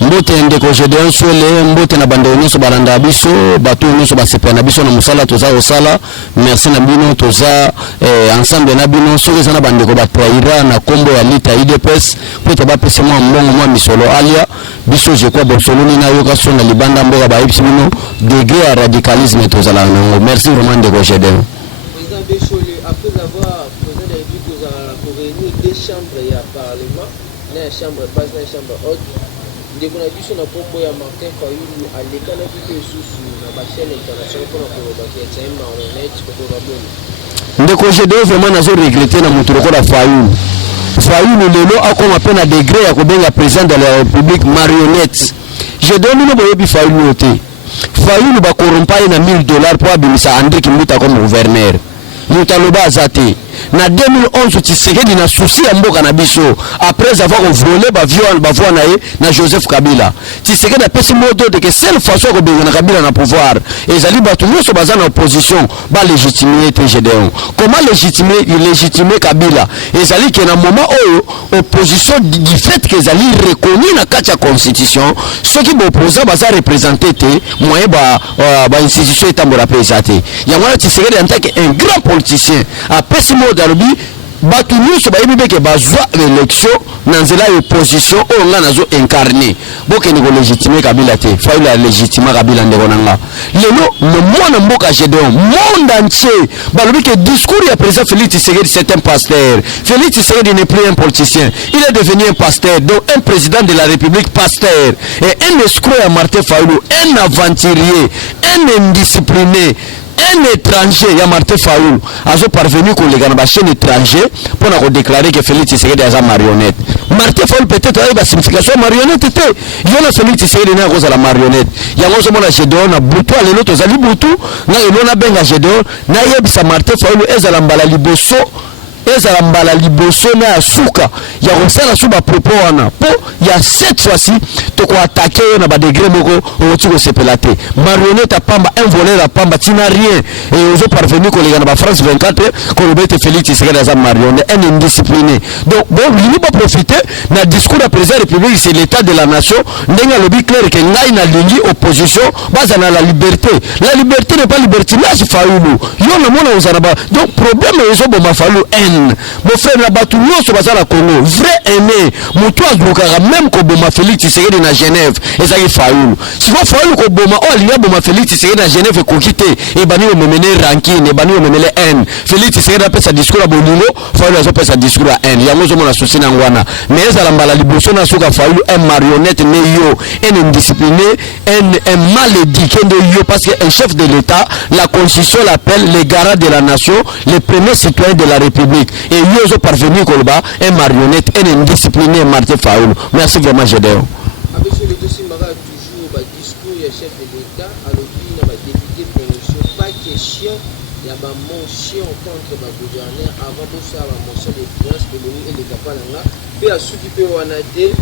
mbote ndeko Gédéon Swele mbote na bande nyonso balanda biso bato nyonso basepa na biso na musala toza osala merci na bino toza ensemble na bino soki eza na bandeko batraira na kombo ya lita IDPS po ete bapesa mwa mbongo mwa misolo alia biso je crois bosoloni na yoka so na libanda mboka bayebisi bino degré ya radicalisme tozala nango merci vraiment ndeko Gédéon. Président Béchole, après avoir président de la République pour réunir deux chambres et un parlement, la chambre basse et la chambre haute, ndeko na biso na kombo ya Martin Fayulu aleka na biso susu na ba chaîne internationale pour la baketema honnête pour la bonne. Ndeko Gédéon vraiment nazo regretter na mutu lokola Fayulu. Fayulu lelo akoma pe na degré ya kobenga président de la République marionnette. Gédéon mino boyebi Fayulu ote. Fayulu ba corrompaye na $1000 pour abimisa André Kimbuta comme gouverneur. Mutaloba azate. Na 2011 Tshisekedi na souci ya mboka na biso après avoir volé ba voix na Joseph Kabila. Tshisekedi a pesi moto de que seule façon ko benga na Kabila na pouvoir ezali batu nyonso baza na opposition ba légitimer Gédéon. Comment légitimer Kabila? Ezali que na moment oyo opposition du fait que ezali reconnu na kati ya constitution ceux qui opposent baza représenter te moyen ba institution etambola pe ezate. Yango Tshisekedi en tant qu'un grand politicien a pesi d'Arobi batu nyonso bayebi beke bazwa l'élection na nzela ya opposition oyo nga nazo incarné bokende ko légitimer Kabila te Fayulu ya légitimer Kabila ndeko nanga lelo le mwana mboka Gédéon monde entier balobi que discours ya président Félix Tshisekedi c'est un pasteur. Félix Tshisekedi n'est plus un politicien, il est devenu un pasteur, donc un président de la République pasteur et un escroc à Martin Fayulu, un aventurier, un indiscipliné, un étranger, il y a Martin Fayulu, a parvenu qu'on les gagne la chaîne étranger pour déclarer que Félix Tshisekedi est une marionnette. Martin Fayulu peut-être a la signification marionnette. Il y a Félix Tshisekedi à cause de la marionnette. Il y a un Gédéon, a Boutou, à l'autre, à Boutou, il y a Benga Gédéon, il y a Martin Fayulu, il y a Mbala Liboso. ezala mbala liboso na asuka ya kosala suba propos wana po ya cette fois-ci toko attaquer na ba degré moko oti ko sepelate marionnette a pamba un voleur a pamba tina rien et ozo parvenu ko légana ba France 24 ko robete Félix Tshisekedi za marionnette un indiscipliné donc bon il va profiter na discours à président République c'est l'état de la nation ndenga lobi clair que ngai na lingi opposition baza na la liberté n'est pas libertinage Fayulu yo na mona uzana ba donc problème ezo bomba Fayulu mon frère na batu nyonso baza na Congo vrai aimé mutu azukaka même ko boma Félix Tshisekedi na Genève ezaki Fayulu si va Fayulu ko boma o alinga boma Félix Tshisekedi na Genève ko kité et bani o memene ranking et bani o memele haine Félix Tshisekedi a pesa discours à bolingo Fayulu a pesa discours à haine ya mozo mona souci na ngwana mais ezala mbala liboso na suka Fayulu un marionnette ne yo un indiscipliné un mal éduqué de yo parce que un chef de l'État la constitution l'appelle les garants de la nation les premiers citoyens de la République et ils ont parvenu Kolba un marionnette un indiscipliné Martin Fayulu. Merci vraiment Gédéon. Avec ce dossier Mara toujours ba discours ya chef de l'État à l'opinion na ba député promotion pas question ya ba motion contre ba gouverneur avant de ça ba motion de finances de l'ONU et les kapalanga pe a souki pe wana de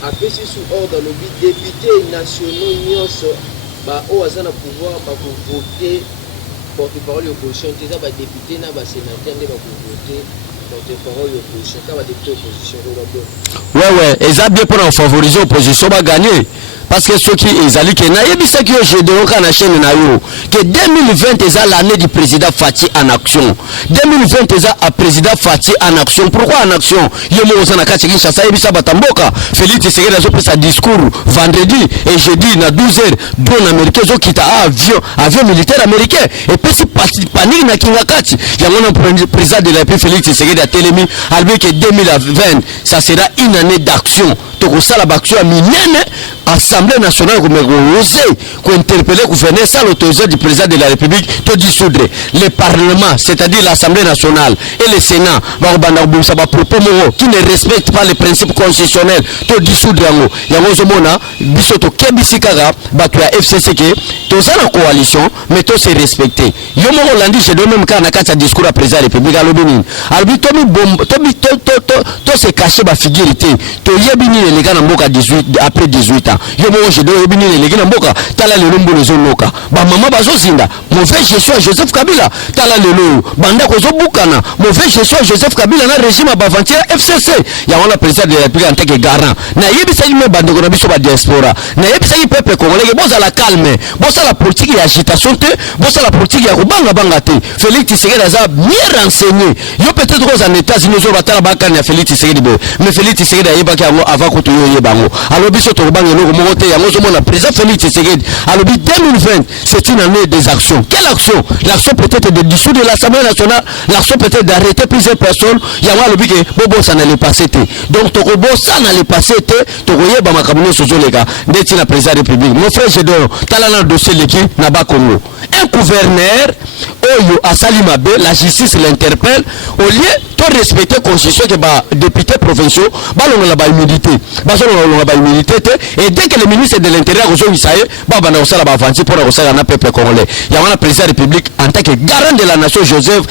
a pesi sous ordre lobby députés nationaux nyonso ba o azana pouvoir ba voter porte-parole de l'opposition déjà ba député na ba sénateur ne ba voter porte-parole de l'opposition ka ba député opposition ouais et ça bien pour favoriser l'opposition va gagner parce que ceux qui ezali que na yebisa ki Gédéon kana chaîne na yo que 2020 est l'année du président Fati en action 2020 est à président Fati en action pourquoi en action yemo osana kati Kinshasa yebisa batamboka Félix Tshisekedi a fait sa discours vendredi et jeudi na 12h drone américain zo kita avion militaire américain et puis si panique na kingakati yango na président de la République Félix Tshisekedi a télémi albi que 2020 ça sera une année d'action toko sala baction à minene Assemblée nationale comme osé qu'on interpeller gouverneur sans l'autorisation du président de la République to dissoudre le parlement c'est-à-dire l'Assemblée nationale et le Sénat qui ne respectent pas les principes constitutionnels to dissoudre yango zomona biso to kebisikaka bato ya FCC ke to za la coalition mais to se respecter yo mo landi je donne même quand na kati discours à président de la République alobini albi to mi bom to se cacher ba figurité to yebini les gars n'amboka 18 après 18 ans yo mo je dois bini les gars n'amboka tala le lumbu le zonoka ba mama bazo zinda mauvais gestion Joseph Kabila tala le lo banda ko zo bukana mauvais gestion Joseph Kabila na régime avantière FCC ya on la président de la République en tant que garant na yebisa me bande ko na biso ba diaspora na yebisa peuple congolais boza la calme boza la politique ya agitation te boza la politique ya kubanga banga te Félix Tshisekedi aza bien renseigné yo peut-être aux États-Unis zo batala bakani ya Félix Tshisekedi mais Félix Tshisekedi ayeba ki yango avant ko to yo yebango alors biso to banga no mo te yango zo mona président Félix Tshisekedi alors 2020 c'est une année des actions. Quelle action? L'action peut-être de dissoudre l'Assemblée nationale, l'action peut-être d'arrêter plusieurs personnes. Yawa le bique bobo ça n'allait pas c'était. Donc to bobo ça n'allait pas c'était. To voyez ba makamino sozo les gars. D'être la présidente de la République. Mon frère je donne talana dossier l'équipe na ba Congo. Un gouverneur Oyo Asali Mabe, la justice l'interpelle au lieu de respecter la constitution que ba député provinciaux ba longa ba humilité. Ba longa ba humilité et dès que le ministre de l'Intérieur reçoit Isaïe ba bana osala ba avancer pour osala na peuple congolais. Il y a un président de la République en tant que garant de la nation Joseph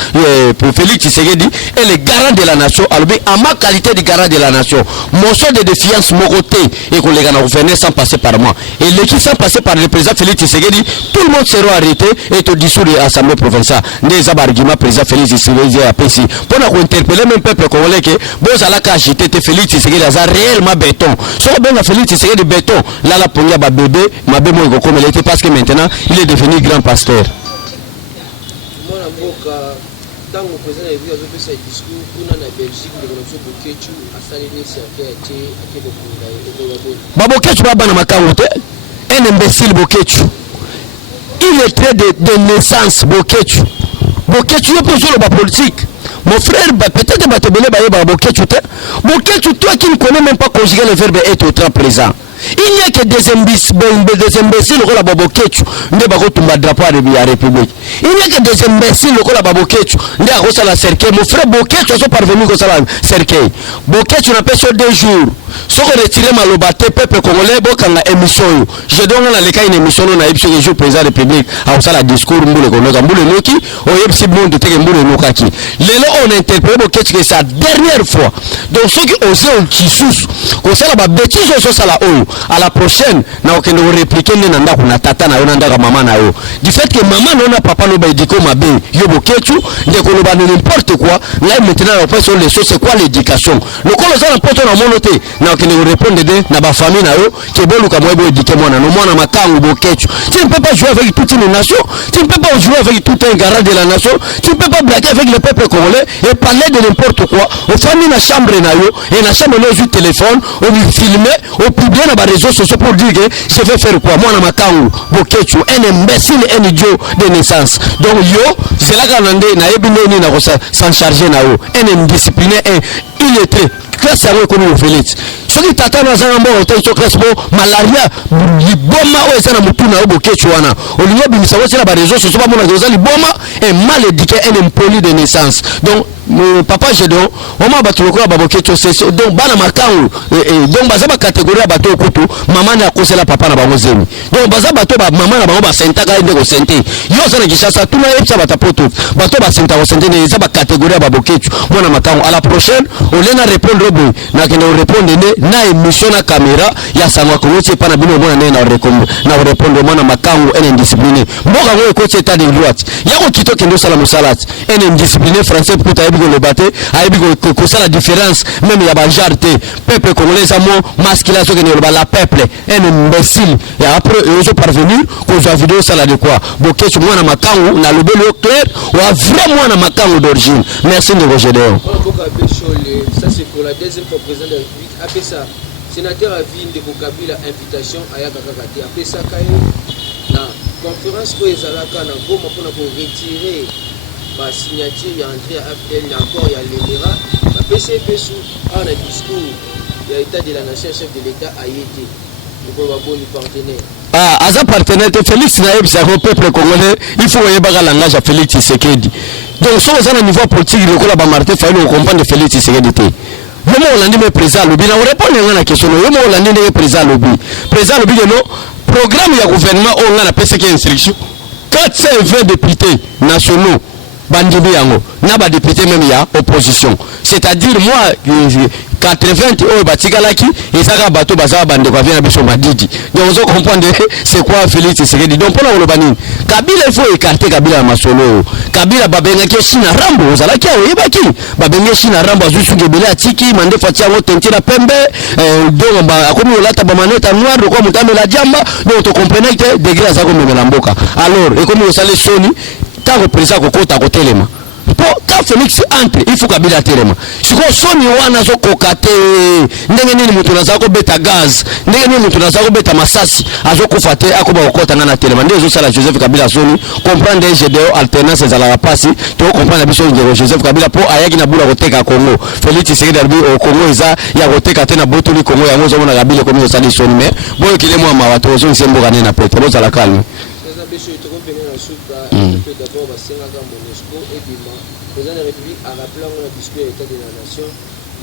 Félix Tshisekedi et le garant de la nation albi en ma qualité de garant de la nation. Motion de défiance mon côté et que les gars gouverner sans passer par moi. Et l'équipe sans passer par le président Félix Tshisekedi, tout le monde sera arrêté et te dissoudre l'Assemblée provinciale. Des arguments président Félix Tshisekedi a payé pour nous interpeller même peuple congolais que bon à la cage était Félix Tshisekedi a réellement béton. Soit bien Félix Tshisekedi béton là la ponia ba bébé ma bébé mo comme elle était parce que maintenant il est devenu grand pasteur. Moi la boka tant que président a vu avec sa discours pour na Belgique de notre Bokechu a salué cercle à Québec. Bokechu baba na makango te un imbécile Bokechu. Il est trait de naissance Bokechu. Bokechu est pour la politique. Mon frère, peut-être que tu vas Bokechu. Bokechu, toi qui ne connais même pas conjuguer le verbe être au temps présent. Il n'y a que des imbéciles au Bokechu. Ne pas retomber drapeau à la République. Il n'y a que des imbéciles au Bokechu. Ne pas la cercueil. Mon frère Bokechu est parvenu à la cercueil. Bokechu n'a pas sur 2 jours. Si on retire Malobate, peuple congolais, Bokanga émission. Je donne à l'écart une émission dans le jour président de la République. À la discours, Mboule Noki, au Yepsi Monde de Mboule Nokaki. Lélo, on interprète Bokechu que c'est la dernière fois. Donc ceux qui osent un petit sous, qu'on sait la bêtise, on sait la haut. À la prochaine, na okende répliquer nenda kuna tata na yona ndaka mama na yo. Du fait que maman n'ona papa no ba diko mabe, yo Bokechu, ndeko no ba n'importe quoi. Là maintenant on passe sur les choses, c'est quoi l'éducation? Le colo ça na poto na monoté, na okende répondre de na ba famille na yo, que bolu ka moyebo éduquer mwana, no mwana makangu Bokechu. Tu ne peux pas jouer avec toute une nation, tu ne peux pas jouer avec tout un garant de la nation, tu ne peux pas blaguer avec le peuple congolais et parler de n'importe quoi. Au famille na chambre na yo, et na chambre na yo téléphone, on filmer, on publier na réseaux sociaux pour dire que je vais faire quoi? Moi, Namakangu, Bokechu, un imbécile, un idiot de naissance. Donc, yo, c'est là qu'on a dit, s'en charger, un indiscipliné, un illettré. Classe à comme le Félix. Ce qui t'attend dans un bon hôtel, ce classe malaria, l'iboma, ou est-ce que Mutuna ou Bokechu, au lieu de savoir si la réseau sociaux, l'iboma est mal éduqué, un impoli de naissance. Donc, mon papa j'ai donc on m'a battu le corps à Bokechu, donc bana makangu donc bazaba catégorie à bateau kutu maman na kosela papa na bango zemi donc bazaba bateau ba maman na bango ba senta ka ndeko sente yo sana kishasa tuna yepsa batapoto bateau ba senta ko sente ne zaba catégorie à Bokechu mona makangu à la prochaine on lena répondre boy na kende répondre na émission na caméra ya sangwa ko c'est pas na bino mona na répondre mona makangu en indiscipliné mboka ngo ko c'est état de droite ya ko kito kendo sala musalati en indiscipliné français pour le battre que ça la différence même il y a bajarte peuple congolais à mon masculation que la peuple un imbécile et après ils sont parvenus qu'on a vidéo ça là de quoi Bokechu moi na makangu na lobelo clair ou vraiment na makangu d'origine merci de Roger Déon ça c'est pour la deuxième fois président de la République après ça sénateur a vu de Kabila invitation à Yakakakati après ça quand na conférence pour ezalaka na goma pour retirer la signature il y a entré à FDL encore il y a l'Émirat la PCP sous un discours il y a l'état de la nation chef de l'état a été donc on va bon partenaire Aza partenaire Félix Naïb c'est un peuple congolais il faut y avoir langage à Félix Tshisekedi donc sur le niveau politique le cola ba Martin Fayulu on comprend de Félix Tshisekedi te yo mo olandi me président lobi na répondre à la question yo mo olandi ne président lobi no programme ya gouvernement on a la PCK instruction 420 députés nationaux bandimi yango na ba député même ya opposition c'est-à-dire moi 80 oyo batikalaki ezaka bato bazala bande kwa vient biso madidi. Donc on comprendre c'est quoi Félix Tshisekedi. Donc pour le banini Kabila il faut écarter Kabila masolo. Kabila babengaki China Rambo ozalaki oyebaki babengaki China Rambo azusu gebele atiki mande fatia ngo tentira pembe donc ba akomi olata ba maneta noir ko mutamela jamba donc to comprendre que degré za ko memela mboka. Alors et comme osale soni ta représente ko kota ko telema. Quand Félix entre, il faut Kabila telema. Si ko soni wana zo kokate ndenge nini mutu nazako beta gaz, ndenge nini mutu nazako beta masasi, azo kufate akoba kokota ngana telema. Ndezo sala Joseph Kabila soni comprendre GDO alternance za la pasi, to comprendre biso ngero Joseph Kabila po ayaki na bula koteka Congo. Félix Tshisekedi arbi au Congo eza ya koteka tena botuli Congo ya ngozo mona Kabila komi osali soni mais boyo kile mwa mawato zo nsembo kanena na petro za la calme. D'abord, le président de la République a rappelé le discours de l'État de la Nation.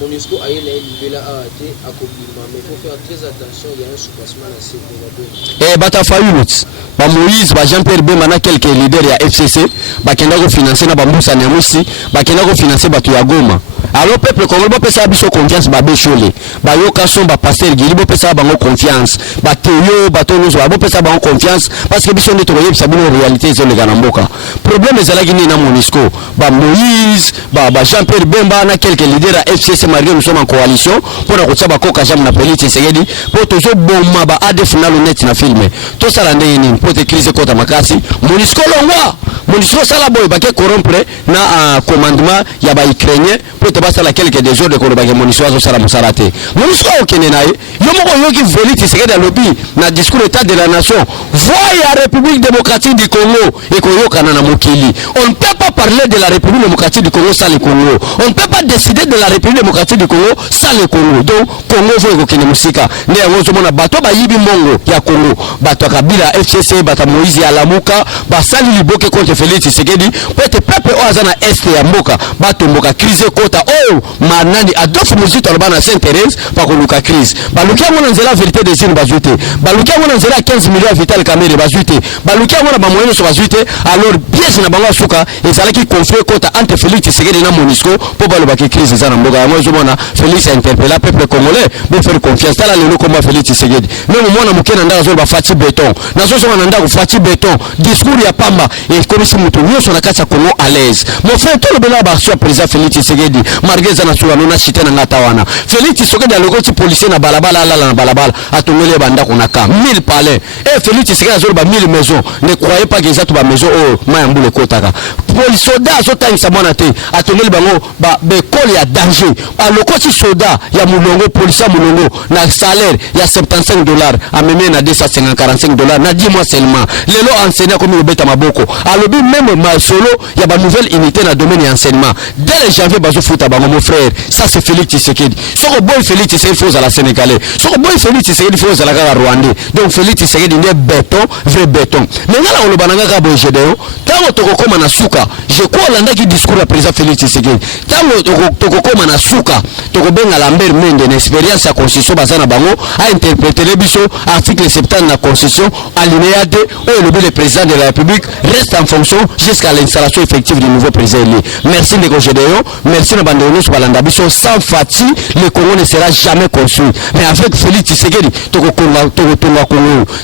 MONUSCO a élevé la AAT à Kobima, mais il faut faire très attention, il y a un soubassement à cette débat. Eh, Batafayoulout, Moïse, Jean-Pierre Bemba, quelques leaders de FCC, Bakenda ko financer na Bambusa Nyamusi, Bakenda ko financer Batu ya Goma. Alors peuple congolais peut pesa biso confiance ba bécholé. Ba yoka son ba pasteur Gili peut pesa bango confiance. Ba teyo ba tonozo ba pesa bango confiance parce que biso ndito koyeba sabino réalité zo le ganamboka. Problème ezala gini na MONUSCO. Ba Moïse, ba Jean-Pierre Bemba na quelques leaders à FCC malgré nous sommes en coalition pour na kocha ba koka jam na Félix Tshisekedi pour tozo bomba ba ADF na lunet na filmer. To sala ndeni pour te crise kota makasi. MONUSCO longwa. MONUSCO sala boy ba ke corrompre na commandement ya ba Ukrainien pour te passer la quelques des jours de Korobage MONUSCO azo sala musarate. MONUSCO okene nae. Yo moko yoki Félix Tshisekedi à lobby na discours état de la nation. Voyez la République démocratique du Congo et koyoka na mokili. On ne peut pas parler de la République démocratique du Congo sans le Congo. On ne peut pas décider de la République démocratique du Congo sans le Congo. Donc Congo faut okene musika. Ne awozo mona bato ba yibi mongo ya Congo. Bato Kabila FCC bata Moïse ya Lamuka ba sali liboke contre Félix Tshisekedi. Peut-être peuple oazana est ya mboka bato mboka crise kota oh manani Adolphe Muzito alobana Saint-Thérèse pa koluka crise. Balukia mona nzela vérité des signes bazuite. Balukia mona nzela 15 millions Vital Kamerhe bazuite. Balukia mona ba moyens so bazuite. Alors pièce na bango suka ezalaki conflit kota entre Félix Tshisekedi na MONUSCO pour baloba ki crise za na mboka. Moi je mona Félix a interpellé le peuple congolais pour faire confiance tala lelo comme Félix Tshisekedi. Même mona mukena ndaka zo ba fati béton. Nazo so na ndaka fati béton. Discours ya pamba et comme si mutu nyoso na kati ya Congo à l'aise. Mon frère tout le bela ba sur président Félix Tshisekedi. Margeza na sura nona chite na ngata wana. Félix Tshisekedi alokoti policier na balabala ala na balabala atongele banda kunaka 1000 palais. Et Félix Tshisekedi azolo ba 1000 maisons. Ne croyez pas que ça tout ba maison oh mayambule kotaka. Police soldat azotanga samana te atongele bango ba bekole ya danger. Alokoti soldat ya mulongo policier mulongo na salaire ya $75 a même na $245 na 10 mois seulement. Lelo enseignant comme obeta maboko. Alobi même ma solo ya ba nouvelle unité na domaine ya enseignement. Dès le janvier bazo futa bango mon frère. Ça c'est Félix Tshisekedi. Soko boy Félix Tshisekedi faut à la sénégalais. Soko boy Félix Tshisekedi faut à la rwandais. Donc Félix Tshisekedi n'est béton, vrai béton. Mais là on le bananga ka boy GDO. Tango tokokoma na suka. Je crois landa ki discours à président Félix Tshisekedi. Tango tokokoma na suka. Tokobenga Lambert Mende une expérience à constitution bazana bango a interprété le biso article 70 de la constitution alinéa 2 où le président de la République reste en fonction jusqu'à l'installation effective du nouveau président élu. Merci de GDO. Merci de Bandeono sur Balanda Biso. Sans fatigue, le Congo ne sera jamais construit. Mais avec Félix Tshisekedi, Congo.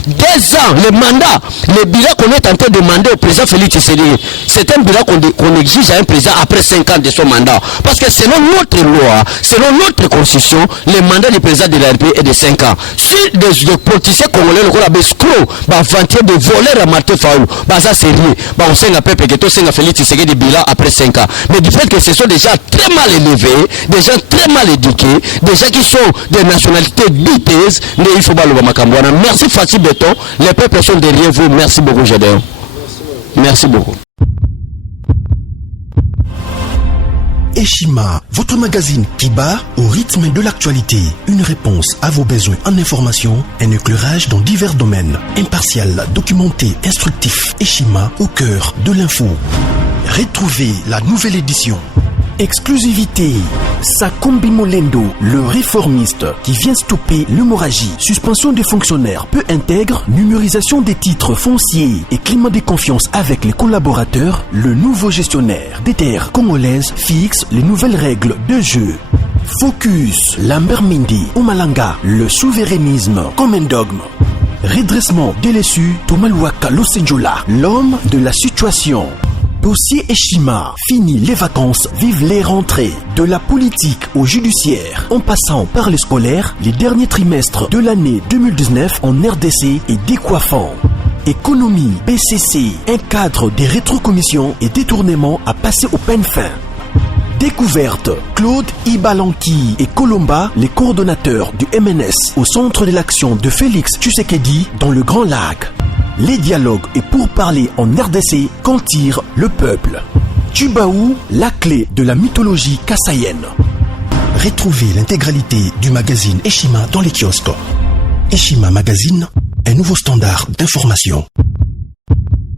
2 ans, le mandat, le bilan qu'on est en train de demander au président Félix Tshisekedi, c'est un bilan qu'on exige à un président après 5 ans de son mandat. Parce que selon notre loi, selon notre constitution, le mandat du président de la République est de 5 ans. Si des politiciens congolais, le escroc, vantier de voleurs à Martin Faoulou, ça c'est rien. On sait un peu que tout c'est Félix Tshisekedi bilan après 5 ans. Mais du fait que ce sont des gens très mal élevés, des gens très mal éduqués, des gens qui sont des nationalités douteuses, mais il faut pas le Makambouana. Merci Fatih Béton, les peuples sont derrière vous. Merci beaucoup Gédéon. Merci beaucoup. Eshima, votre magazine qui bat au rythme de l'actualité. Une réponse à vos besoins en information, un éclairage dans divers domaines. Impartial, documenté, instructif. Eshima au cœur de l'info. Retrouvez la nouvelle édition. Exclusivité. Sakombi Molendo, le réformiste qui vient stopper l'hémorragie, suspension des fonctionnaires peu intègre, numérisation des titres fonciers et climat de confiance avec les collaborateurs, le nouveau gestionnaire des terres congolaises fixe les nouvelles règles de jeu. Focus, Lambert Mindi, Umalanga, le souverainisme comme un dogme. Redressement délaissé, Tomaluaka Losenjola, l'homme de la situation. Dossier Eshima, fini les vacances, vive les rentrées. De la politique au judiciaire, en passant par les scolaires, les derniers trimestres de l'année 2019 en RDC est décoiffant. Économie, BCC, un cadre des rétrocommissions et détournements à passer au peine fin. Découverte, Claude Ibalanki et Colomba, les coordonnateurs du MNS au centre de l'action de Félix Tshisekedi dans le Grand Lac. Les dialogues et pourparlers en RDC qu'en tire le peuple. Tubaou, la clé de la mythologie kassaïenne. Retrouvez l'intégralité du magazine Eshima dans les kiosques. Eshima Magazine, un nouveau standard d'information.